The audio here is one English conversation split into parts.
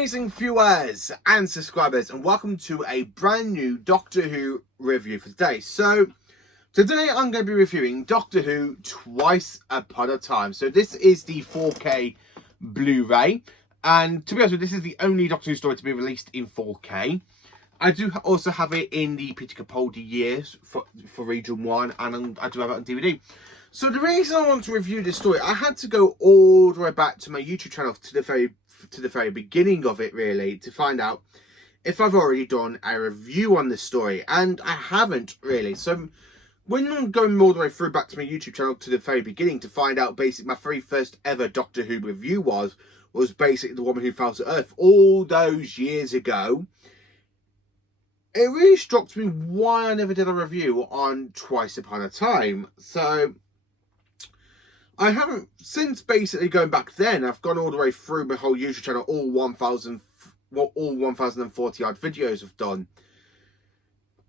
amazing viewers and subscribers, and welcome to a brand new Doctor Who review for today. So today I'm going to be reviewing Doctor Who Twice Upon a Time. So this is the 4K Blu-ray, and to be honest with you, this is the only Doctor Who story to be released in 4K. I do also have it in the Peter Capaldi years for Region 1, and I do have it on DVD. So the reason I want to review this story, I had to go all the way back to my YouTube channel to the very beginning of it, really, to find out if I've already done a review on this story, and I haven't really. So when I'm going all the way through back to my YouTube channel to the very beginning to find out basically my very first ever Doctor Who review was basically The Woman Who Fell to Earth all those years ago, it really struck me why I never did a review on Twice Upon a Time. So I haven't, since basically going back then, I've gone all the way through my whole YouTube channel, all 1,040 odd videos I've done.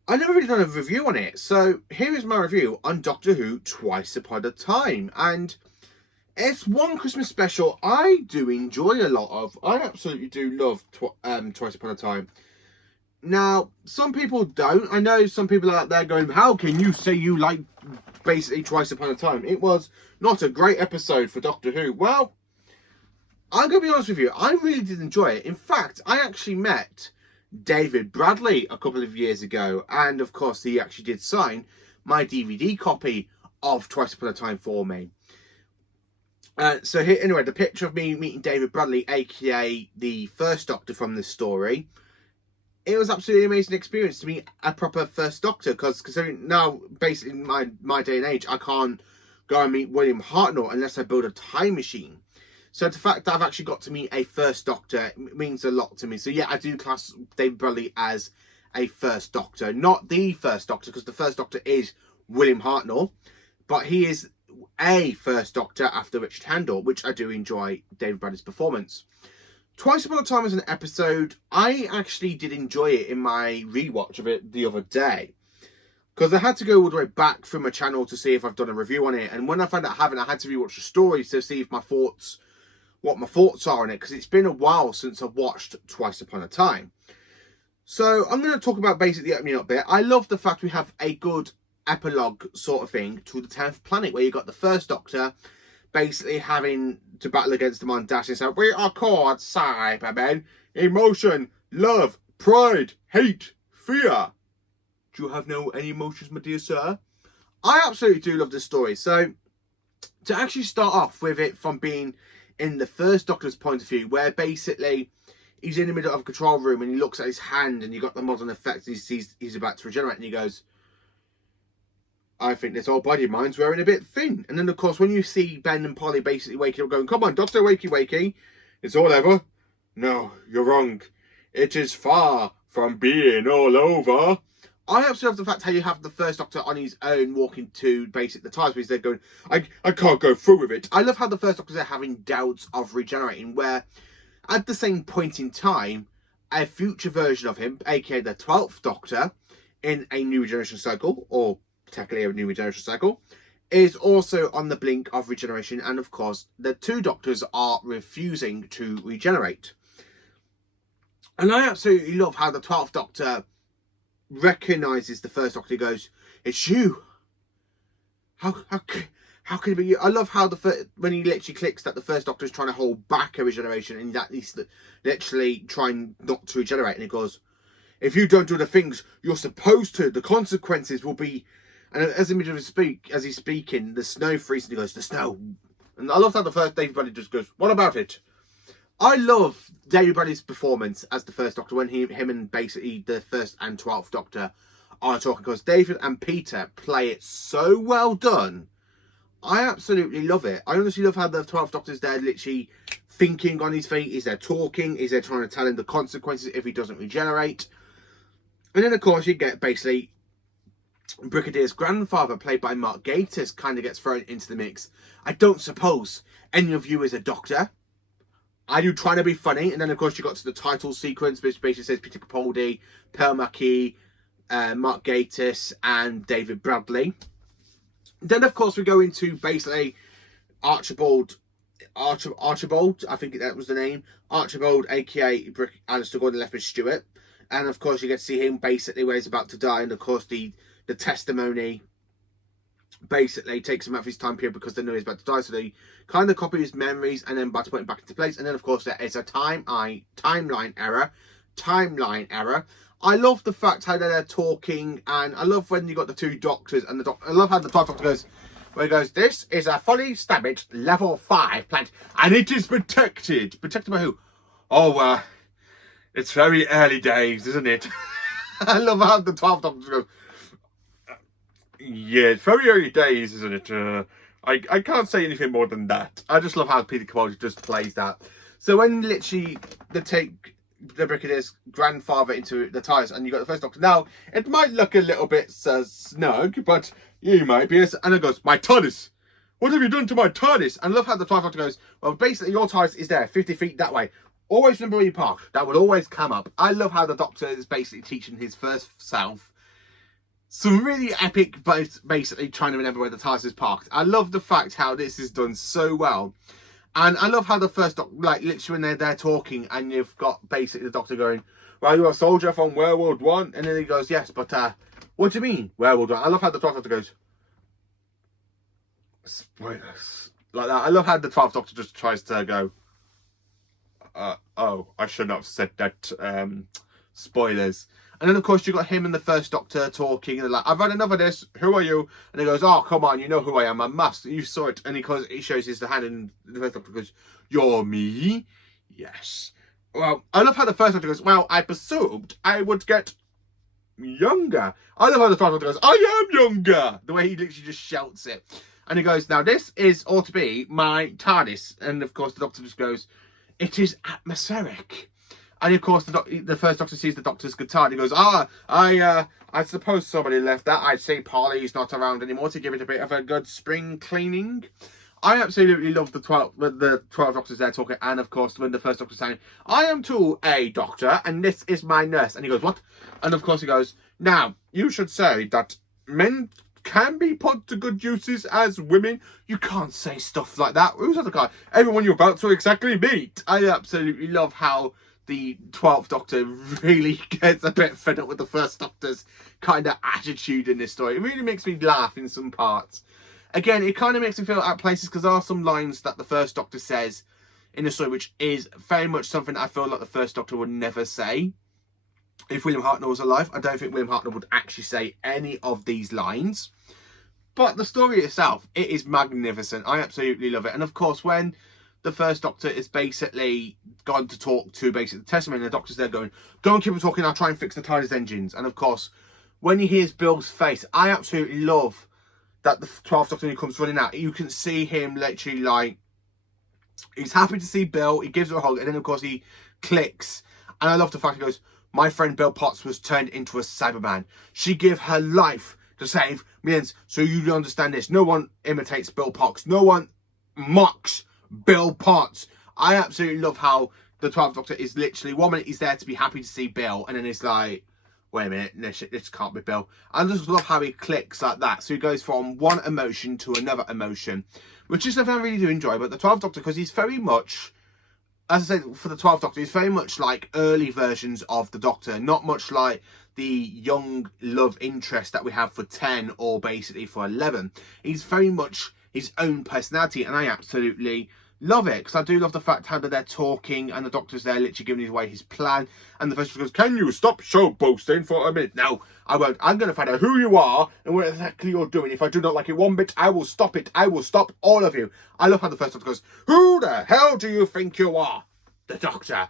I never really done a review on it. So here is my review on Doctor Who Twice Upon a Time. And it's one Christmas special I do enjoy a lot of. I absolutely do love Twice Upon a Time. Now, some people don't. I know some people out there going, how can you say you like basically Twice Upon a Time? It was not a great episode for Doctor Who. Well, I'm going to be honest with you. I really did enjoy it. In fact, I actually met David Bradley a couple of years ago. And, of course, he actually did sign my DVD copy of Twice Upon a Time for me. So here, anyway, the picture of me meeting David Bradley, a.k.a. the first Doctor from this story, it was absolutely amazing experience to meet a proper first Doctor, because considering now, basically in my day and age, I can't go and meet William Hartnell unless I build a time machine. So the fact that I've actually got to meet a first Doctor means a lot to me. So yeah, I do class David Bradley as a first Doctor. Not the first Doctor, because the first Doctor is William Hartnell, but he is a first Doctor after Richard Handel, which I do enjoy David Bradley's performance. Twice Upon a Time as an episode, I actually did enjoy it in my rewatch of it the other day, because I had to go all the way back through my channel to see if I've done a review on it, and when I found out I haven't, I had to rewatch the story to see if what my thoughts are on it, because it's been a while since I've watched Twice Upon a Time. So I'm going to talk about basically the opening up bit. I love the fact we have a good epilogue sort of thing to the 10th planet, where you got the first Doctor basically having to battle against them on Dash and say, we are called Cybermen. Emotion, love, pride, hate, fear. Do you have any emotions, my dear sir? I absolutely do love this story. So to actually start off with it from being in the first Doctor's point of view, where basically he's in the middle of a control room and he looks at his hand and you got the modern effects and he sees he's about to regenerate and he goes, I think this old body of mine's wearing a bit thin. And then, of course, when you see Ben and Polly basically waking up going, come on, Doctor, wakey, wakey. It's all over. No, you're wrong. It is far from being all over. I absolutely love the fact how you have the first Doctor on his own walking to basically the TARDIS, where they're going, I can't go through with it. I love how the first Doctors are having doubts of regenerating, where at the same point in time, a future version of him, aka the 12th Doctor, in a new regeneration cycle, or technically a new regeneration cycle, is also on the blink of regeneration, and of course the two Doctors are refusing to regenerate. And I absolutely love how the 12th Doctor recognises the first Doctor. He goes, it's you. How can it be you? I love how when he literally clicks that the first Doctor is trying to hold back a regeneration, and that he's literally trying not to regenerate, and he goes, if you don't do the things you're supposed to, the consequences will be. And as he's speaking, the snow freezes, and he goes, the snow. And I love how the first David Bradley just goes, what about it? I love David Bradley's performance as the first Doctor when him and basically the first and 12th Doctor are talking, because David and Peter play it so well done. I absolutely love it. I honestly love how the 12th Doctor's there literally thinking on his feet. Is there talking? Is there trying to tell him the consequences if he doesn't regenerate? And then, of course, you get basically Brigadier's grandfather, played by Mark Gatiss, kind of gets thrown into the mix. I don't suppose any of you is a doctor. Are you trying to be funny? And then, of course, you got to the title sequence, which basically says Peter Capaldi, Pearl Mackie, Mark Gatiss, and David Bradley. Then, of course, we go into basically Archibald Archibald, I think that was the name. Archibald, aka Alistair Gordon Lethbridge Stewart. And of course, you get to see him basically where he's about to die. And of course, the testimony basically takes him out of his time period because they know he's about to die. So they kind of copy his memories and then about to put him back into place. And then, of course, there is a timeline error. I love the fact how they're talking, and I love when you got the two doctors and I love how the 12th Doctor goes, where he goes, "This is a fully established level 5 plant, and it is protected." Protected by who? Oh, it's very early days, isn't it? I love how the 12th Doctor goes, "Yeah, it's very early days, isn't it? I can't say anything more than that." I just love how Peter Capaldi just plays that. So when literally they take the Brigadier's grandfather into the TARDIS, and you got the first Doctor. Now, it might look a little bit snug, but you might be. And it goes, "My TARDIS! What have you done to my TARDIS?" And I love how the 12th Doctor goes, "Well, basically, your TARDIS is there, 50 feet that way. Always remember where you park." That will always come up. I love how the Doctor is basically teaching his first self some really epic, but basically trying to remember where the TARDIS is parked. I love the fact how this is done so well. And I love how the first Doctor, like literally when they're talking, and you've got basically the Doctor going, "Well, you're a soldier from World War I," and then he goes, "Yes, but what do you mean, World War I?" I love how the 12th Doctor goes, "Spoilers," like that. I love how the 12th Doctor just tries to go, "Oh, I shouldn't have said that. Spoilers." And then, of course, you got him and the first Doctor talking, and they're like, "I've had enough of this. Who are you?" And he goes, "Oh, come on, you know who I am. I must. You saw it." And he shows his hand, and the first Doctor goes, "You're me?" "Yes." Well, I love how the first Doctor goes, "Well, I presumed I would get younger." I love how the 12th Doctor goes, "I am younger." The way he literally just shouts it. And he goes, "Now, this ought to be my TARDIS." And, of course, the Doctor just goes, "It is atmospheric." And of course, the first Doctor sees the Doctor's guitar, and he goes, I suppose somebody left that. I'd say Polly's not around anymore to give it a bit of a good spring cleaning." I absolutely love the 12 Doctors there talking, and of course, when the first Doctor's saying, "I am too a doctor, and this is my nurse." And he goes, "What?" And of course he goes, "Now, you should say that men can be put to good uses as women." "You can't say stuff like that." "Who's the guy?" "Everyone you're about to exactly meet." I absolutely love how the 12th Doctor really gets a bit fed up with the first Doctor's kind of attitude in this story. It really makes me laugh in some parts. Again, it kind of makes me feel out of places because there are some lines that the first Doctor says in the story which is very much something I feel like the first Doctor would never say. If William Hartnell was alive, I don't think William Hartnell would actually say any of these lines. But the story itself, it is magnificent. I absolutely love it. And of course, when the first Doctor is basically gone to talk to basically the testimony, and the Doctor's there going, "Don't keep on talking, I'll try and fix the TARDIS engines." And of course, when he hears Bill's face, I absolutely love that the 12th Doctor, when he comes running out, you can see him literally like, he's happy to see Bill, he gives her a hug, and then of course he clicks. And I love the fact he goes, "My friend Bill Potts was turned into a Cyberman. She gave her life to save millions. So you understand this. No one imitates Bill Potts. No one mocks Bill Potts." I absolutely love how the 12th Doctor is literally, one minute he's there to be happy to see Bill, and then it's like, "Wait a minute, this can't be Bill." I just love how he clicks like that. So he goes from one emotion to another emotion, which is something I really do enjoy. But the 12th Doctor, because he's very much, as I said, for the 12th Doctor, he's very much like early versions of the Doctor, not much like the young love interest that we have for 10 or basically for 11. He's very much his own personality, and I absolutely love it, because I do love the fact how they're talking and the Doctor's there literally giving away his plan, and the first one goes, "Can you stop show boasting for a minute?" "No, I won't. I'm going to find out who you are and what exactly you're doing. If I do not like it one bit, I will stop it. I will stop all of you." I love how the first Doctor goes, "Who the hell do you think you are?" "The Doctor."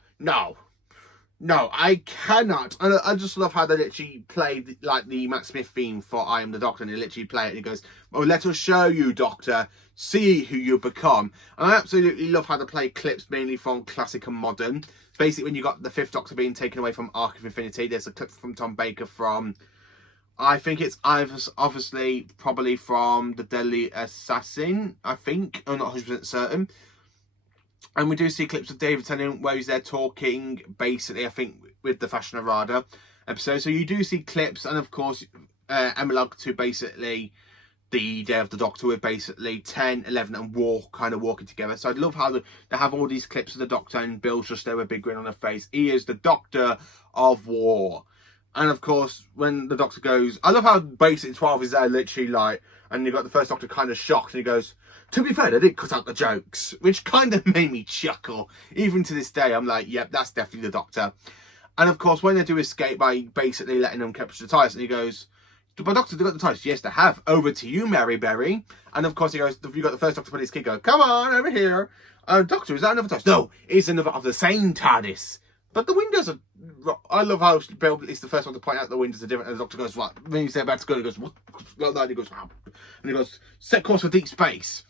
No, I cannot. And I just love how they literally play like the Matt Smith theme for "I Am the Doctor," and they literally play it, and he goes, "Oh, let us show you, Doctor. See who you become." And I absolutely love how they play clips mainly from classic and modern. Basically, when you got the 5th Doctor being taken away from Arc of Infinity, there's a clip from Tom Baker from, I think it's obviously probably from The Deadly Assassin, I think. I'm not 100% certain. And we do see clips of David Tennant where he's there talking, basically, I think, with the Fashion Errata episode. So you do see clips, and of course, epilogue to basically the Day of the Doctor with basically 10, 11 and War kind of walking together. So I love how they have all these clips of the Doctor and Bill's just there with a big grin on her face. He is the Doctor of War. And of course, when the Doctor goes, I love how basically 12 is there literally like, and you've got the first Doctor kind of shocked and he goes, to be fair, they did cut out the jokes, which kind of made me chuckle. Even to this day, I'm like, yep, that's definitely the Doctor. And of course, when they do escape by basically letting them capture the TARDIS, and he goes, but Doctor, they got the TARDIS? Yes, they have. Over to you, Mary Berry. And of course, he goes, you got the first Doctor, but his kid goes, come on, over here. Doctor, is that another TARDIS? No, it's another of the same TARDIS. But the windows are... I love how Bill is the first one to point out the windows are different. And the Doctor goes, what? When you say about to go, he goes, what? Like that, he goes, wow. And he goes, set course for deep space.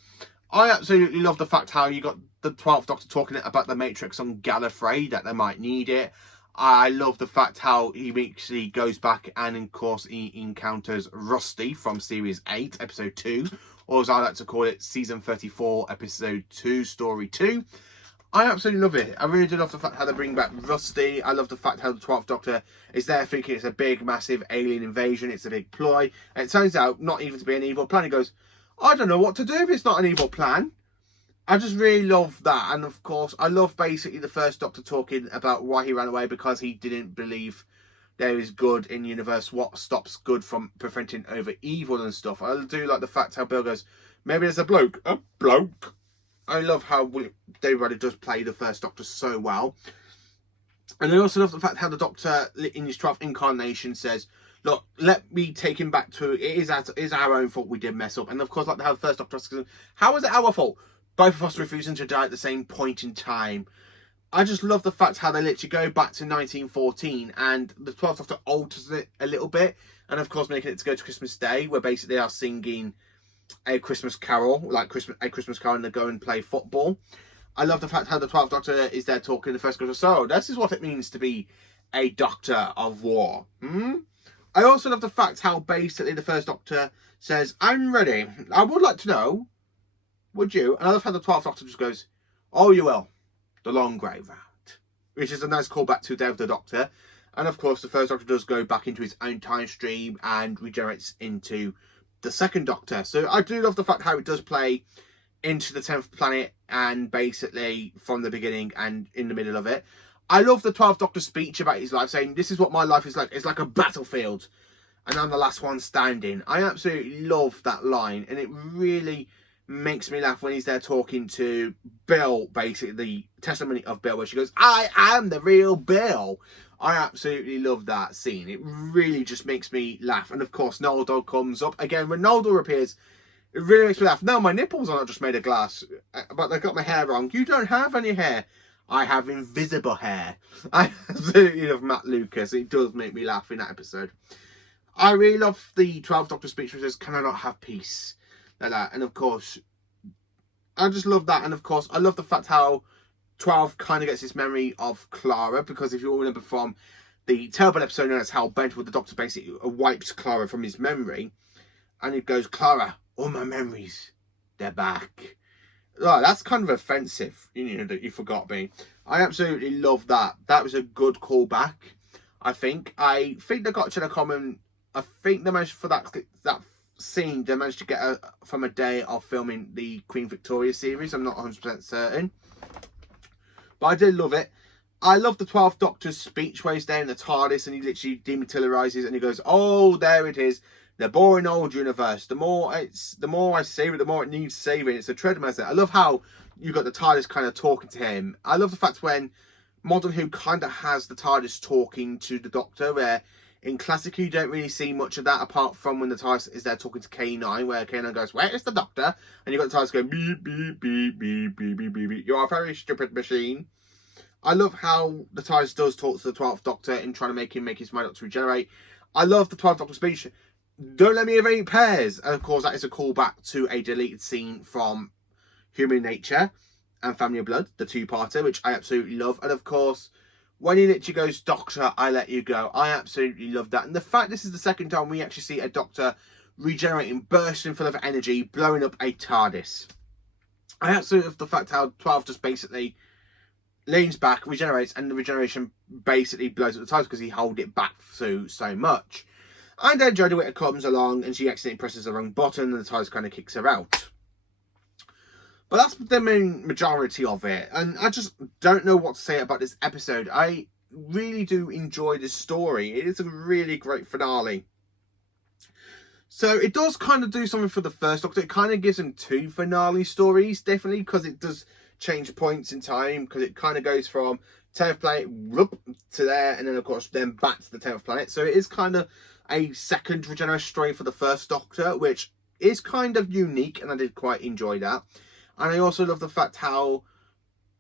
I absolutely love the fact how you got the 12th Doctor talking about the Matrix on Gallifrey, that they might need it. I love the fact how he actually goes back and, of course, he encounters Rusty from Series 8, Episode 2. Or as I like to call it, Season 34, Episode 2, Story 2. I absolutely love it. I really do love the fact how they bring back Rusty. I love the fact how the 12th Doctor is there thinking it's a big, massive alien invasion. It's a big ploy. And it turns out not even to be an evil plan. He goes, I don't know what to do if it's not an evil plan. I just really love that. And of course, I love basically the first Doctor talking about why he ran away, because he didn't believe there is good in the universe. What stops good from preventing over evil and stuff. I do like the fact how Bill goes, maybe there's a bloke. A bloke? I love how David Roddy does play the first Doctor so well. And I also love the fact how the Doctor in his 12th incarnation says, look, let me take him back to, it is our own fault we did mess up. And of course, like how the first Doctor asks him, how was it our fault? Both of us refusing to die at the same point in time. I just love the fact how they literally go back to 1914 and the 12th Doctor alters it a little bit. And of course, making it to go to Christmas Day, where basically they are singing a Christmas carol, like a Christmas carol, and they go and play football. I love the fact how the 12th Doctor is there talking the first Doctor. So this is what it means to be a Doctor of War. I also love the fact how basically the first Doctor says, I'm ready. I would like to know, would you? And I love how the 12th Doctor just goes, oh, you will. The long grey route. Which is a nice callback to Day of the Doctor. And of course, the first Doctor does go back into his own time stream and regenerates into the second Doctor. So I do love the fact how it does play into the 10th planet and basically from the beginning and in the middle of it. I love the 12th Doctor's speech about his life, saying, this is what my life is like. It's like a battlefield and I'm the last one standing. I absolutely love that line, and it really makes me laugh when he's there talking to Bill, basically the testimony of Bill, where she goes, I am the real Bill. I absolutely love that scene. It really just makes me laugh. And of course, Noldo comes up. Again, when Noldo appears, it really makes me laugh. No, my nipples are not just made of glass, but they got my hair wrong. You don't have any hair. I have invisible hair. I absolutely love Matt Lucas. It does make me laugh in that episode. I really love the 12th Doctor speech where he says, can I not have peace? Like that. And of course, I just love that. And of course, I love the fact how 12 kind of gets this memory of Clara, because if you all remember from the terrible episode known as Hell Bent, where the Doctor basically wipes Clara from his memory, and it goes, Clara, all my memories, they're back. Oh, that's kind of offensive, you know, that you forgot me. I absolutely love that. That was a good callback, I think. I think they got to the common, I think they managed for that scene, they managed to get from a day of filming the Queen Victoria series. I'm not 100% certain. But I did love it. I love the 12th Doctor's speech where he's there in the TARDIS and he literally dematerializes and he goes, oh, there it is. The boring old universe. The more I save it, the more it needs saving. It's a treadmill. I love how you got the TARDIS kind of talking to him. I love the fact when Modern Who kind of has the TARDIS talking to the Doctor, where in Classic you don't really see much of that apart from when the TARDIS is there talking to K9, where K9 goes, where is the Doctor? And you've got the TARDIS going, beep, beep, beep, beep, beep, beep, beep, beep. You're a very stupid machine. I love how the TARDIS does talk to the 12th Doctor in trying to make him make his mind up to regenerate. I love the 12th Doctor speech. Don't let me have any pairs. And of course, that is a callback to a deleted scene from Human Nature and Family of Blood, the two-parter, which I absolutely love. And of course, when he literally goes, Doctor, I let you go. I absolutely love that. And the fact this is the second time we actually see a Doctor regenerating, bursting full of energy, blowing up a TARDIS. I absolutely love the fact how 12 just basically leans back, regenerates, and the regeneration basically blows up the TARDIS because he held it back so much. And then Jodie Whittaker comes along and she accidentally presses the wrong button and the TARDIS kind of kicks her out. But that's the main majority of it. And I just don't know what to say about this episode. I really do enjoy this story. It is a really great finale. So it does kind of do something for the first Doctor. It kind of gives him 2 finale stories, definitely, because it does change points in time. Because it kind of goes from 10th planet to there, and then of course then back to the 10th planet. So it is kind of a second regeneration story for the first Doctor, which is kind of unique, and I did quite enjoy that. And I also love the fact how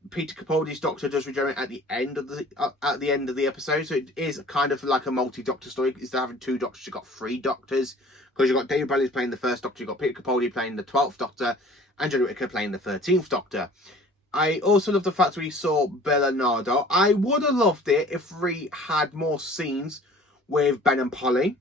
Peter Capaldi's Doctor does regenerate at the end of the episode. So it is kind of like a multi-Doctor story. Instead of having 2 Doctors, you've got 3 Doctors. Because you've got David Bradley playing the first Doctor, you've got Peter Capaldi playing the 12th Doctor, and Jodie Whittaker playing the 13th Doctor. I also love the fact we saw Bill and Nardo. I would have loved it if we had more scenes with Ben and Polly.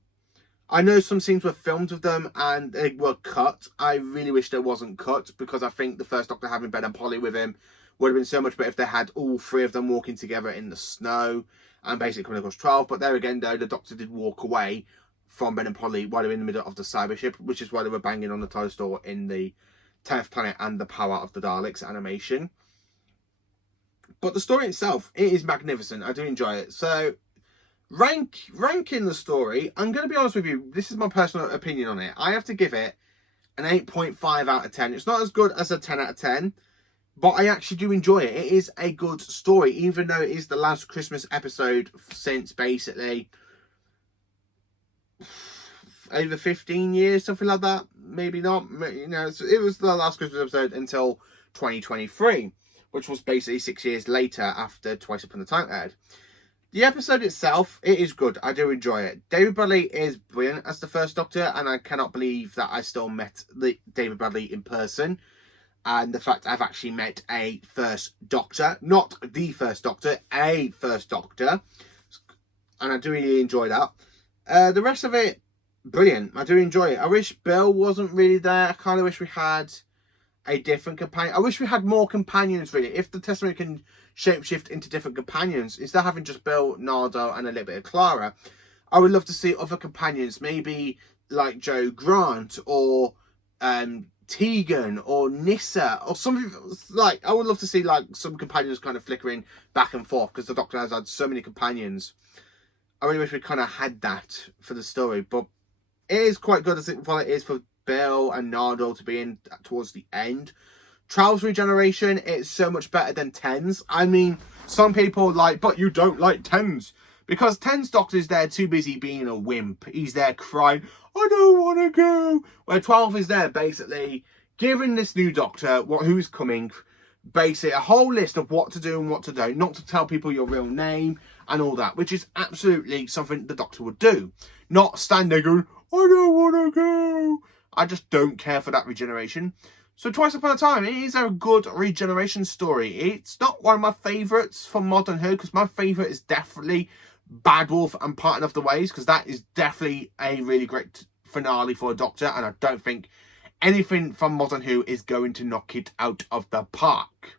I know some scenes were filmed with them and they were cut. I really wish they wasn't cut, because I think the first Doctor having Ben and Polly with him would have been so much better if they had all 3 of them walking together in the snow and basically coming across 12. But there again, though, the Doctor did walk away from Ben and Polly while they were in the middle of the cyber ship, which is why they were banging on the TARDIS door in the 10th planet and the Power of the Daleks animation. But the story itself, it is magnificent. I do enjoy it. So ranking the story, I'm going to be honest with you, this is my personal opinion on it. I have to give it an 8.5 out of 10. It's not as good as a 10 out of 10, but I actually do enjoy it. It is a good story, even though it is the last Christmas episode since basically over 15 years, something like that. Maybe not. You know, it was the last Christmas episode until 2023, which was basically 6 years later after Twice Upon a Time aired. The episode itself, it is good. I do enjoy it. David Bradley is brilliant as the first Doctor, and I cannot believe that I still met David Bradley in person. And the fact I've actually met a first Doctor, not the first Doctor, a first Doctor. And I do really enjoy that. The rest of it, brilliant. I do enjoy it. I wish Bill wasn't really there. I kind of wish we had a different companion. I wish we had more companions, really. If the Testament can shapeshift into different companions, instead of having just Bill, Nardo, and a little bit of Clara, I would love to see other companions, maybe like Joe Grant or Tegan or Nyssa or something like. I would love to see like some companions kind of flickering back and forth, because the Doctor has had so many companions. I really wish we kind of had that for the story, but it is quite good as it is for Bill and Nardo to be in towards the end. 12's regeneration, it's so much better than 10's. I mean, some people like, but you don't like 10's. Because 10's Doctor is there too busy being a wimp. He's there crying, I don't want to go. Where 12 is there basically giving this new Doctor who's coming, basically a whole list of what to do and what to do. Not to tell people your real name and all that, which is absolutely something the Doctor would do. Not stand there going, I don't want to go. I just don't care for that regeneration. So Twice Upon a Time, it is a good regeneration story. It's not one of my favourites for Modern Who, because my favourite is definitely Bad Wolf and Parting of the Ways, because that is definitely a really great finale for a Doctor, and I don't think anything from Modern Who is going to knock it out of the park.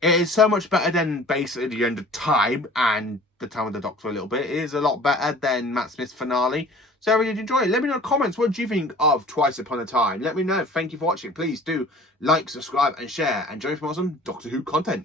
It is so much better than basically The End of Time and The Time of the Doctor a little bit. It is a lot better than Matt Smith's finale. So I really did enjoy it. Let me know in the comments, what do you think of Twice Upon a Time? Let me know. Thank you for watching. Please do like, subscribe and share. And join me for more awesome Doctor Who content.